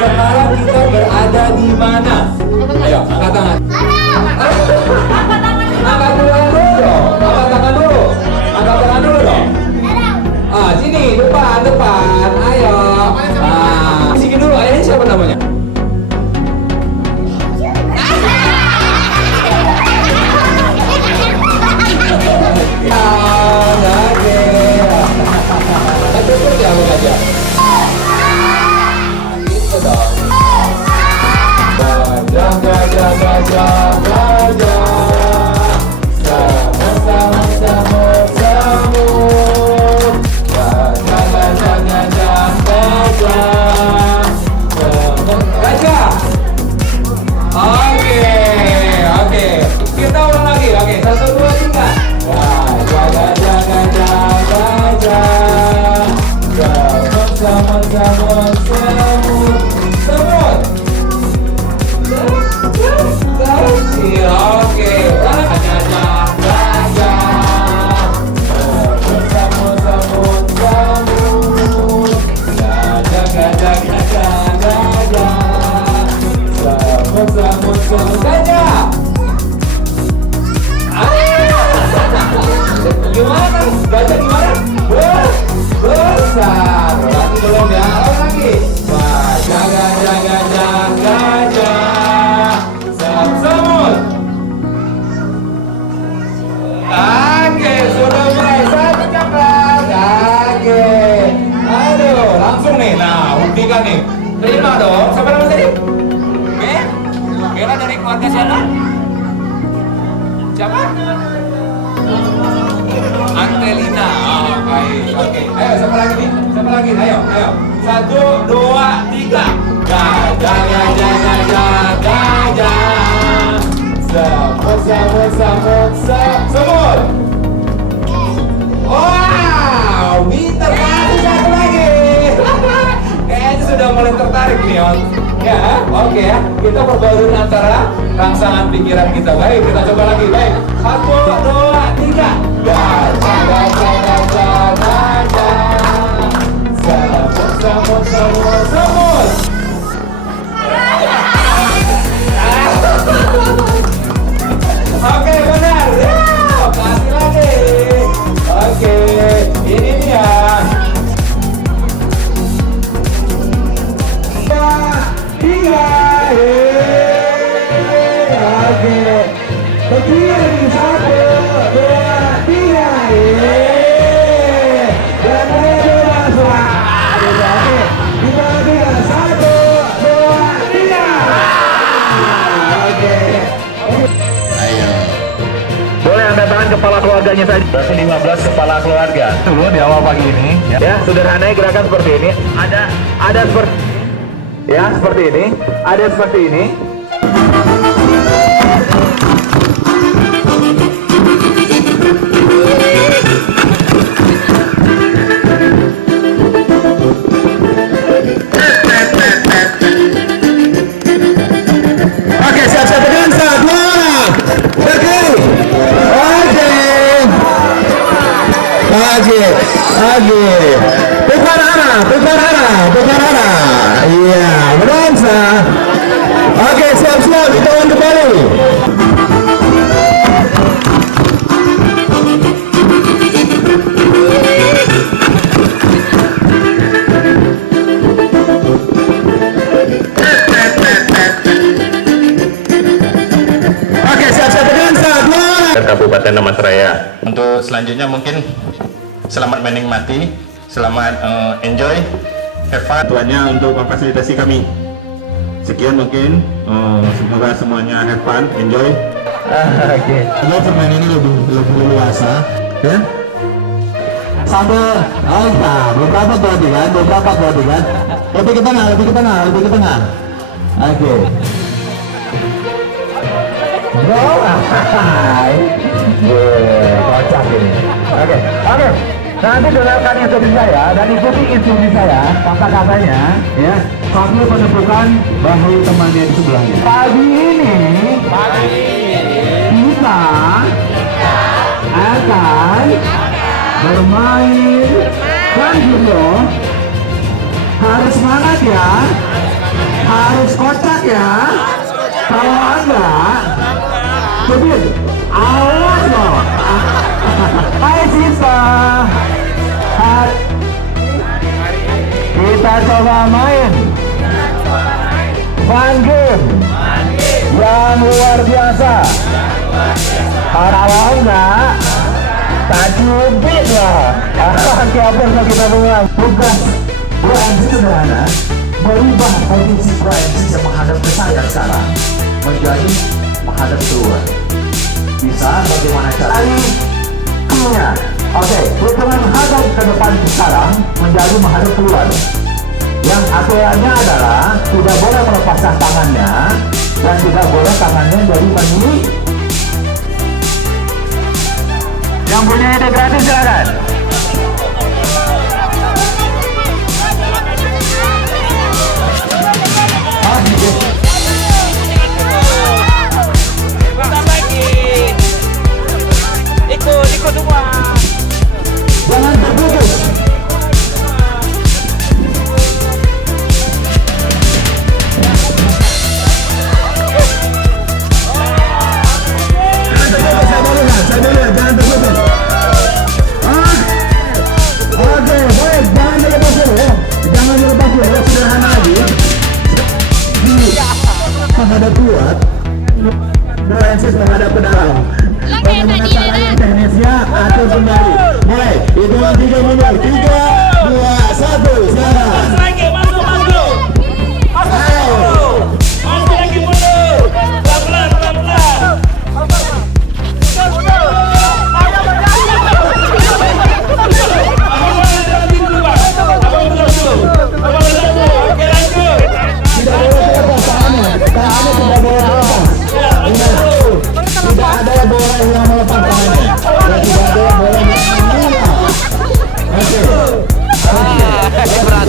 sekarang kita berada di mana? Ayo, angkat tangan. Angkat tangan dulu dong. Angkat tangan dulu. Angkat tangan dulu dong. Sini, depan. Ayo. Sini dulu, ayahnya siapa namanya? Cukup ya, Bu Gajah? Gitu dong. Gajah. Gajah. Oke. Kita ulang lagi. Oke, 1, 2, 3. Semut. Oke. Gajah. Gimana? Gajah gimana? Besar. Berarti belum ya. Lagi. Gajah. Semut. Oke, sudah mulai. 1 coklat. Oke. Aduh, langsung nih. Nah, buktikan nih. Terima dong. Siapa nama tadi? Bella dari keluarga siapa? Siapa? Angelina. Baik. Oke. Ayo, siapa lagi nih? Ayo. 1, 2, 3. Gajah. Semut. Wow, pintar banget. 1 lagi. Kayaknya sudah mulai tertarik nih, On. Ya, oke ya. Kita perbarui antara rangsangan pikiran kita. Baik, kita coba lagi. Baik. 1, 2, 3. Gajah. Semut. Oke, benar. Ya, kasih lagi. Oke, ini dia. Berdiri 1, 2, 3. Dan bebas. Kita 1, 2, 3. Oke. Ayo. Boleh Anda tahan kepala keluarganya saja. Berarti 15 kepala keluarga. Dulu di awal pagi ini. Ya, sederhana gerakan seperti ini. Ada seperti seperti ini. Ada seperti ini. Oke, siap-siap berdansa. 2, 3. Oke. Tukar arah. Iya, berdansa. Oke, siap-siap, ditahan kembali. Oke, siap-siap berdansa. 2. Kabupaten Damastraya. Untuk selanjutnya mungkin selamat menikmati, selamat enjoy, have fun. Tuannya untuk memfasilitasi kami. Sekian mungkin, semoga semuanya have fun, enjoy. Oke. Permainan ini lebih leluasa, ya. Sambil, beberapa body kan. Lebih ke tengah. Oke. Kocak ini. Oke. Nanti dengarkan instruksi saya dan ikuti instruksi saya, kata-katanya, ya, sambil menentukan bahu temannya di sebelahnya. Pagi ini kita akan bermain kan Julio. Harus semangat ya. Fun game. Yang luar biasa. Kalau enggak, tak cubit lah. Oke, apa yang kita mulai? Tugas Bro MC sederhana, merubah posisi Bro MC yang menghadap ke saya sekarang menjadi menghadap keluar. Bisa bagaimana caranya? Punya. Oke, hitungan hadap ke depan sekarang menjadi menghadap keluar. Yang aturannya adalah tidak boleh melepaskan tangannya dan tidak boleh tangannya jadi begini. Yang punya ide gratis silakan. Ikut semua. Jangan terputus. Saya dulu, jangan terputus. Oke, baik, jangan dilepas dulu. Jangan dilepas dulu, sederhana lagi. Menghadap keluar, Francis menghadap ke dalam. Bagaimana caranya teknisnya? Atur kembali. Mulai, hitungan 3 mundur. 3, 2, 1, silakan. Lagi masuk. Masuk lagi mundur. Pelan-pelan. Oke, lanjut. Tidak boleh terlepas tangannya. Tangannya tidak boleh terlepas. Ingat, tidak ada yang boleh yang melepas tangannya. Dan tidak ada yang boleh menghilangkan. Oke. Berat.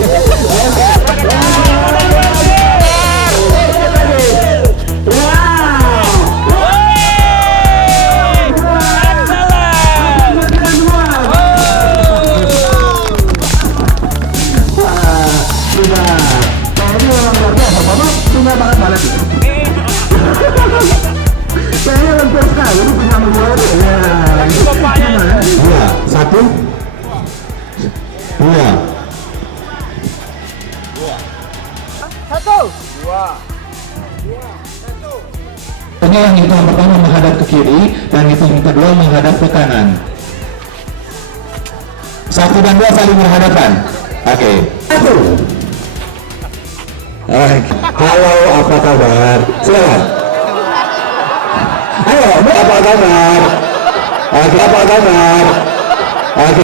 Punya banget banget. Kayaknya lempar sekali ini punya membuat. Ya. Dua, 1, 2. Ini yang hitungan pertama menghadap ke kiri dan hitungan kedua menghadap ke kanan. 1 dan 2 saling berhadapan. Oke. 1. Halo, apa kabar? Silakan. Ayo, apa kabar? Oke, apa kabar? Oke.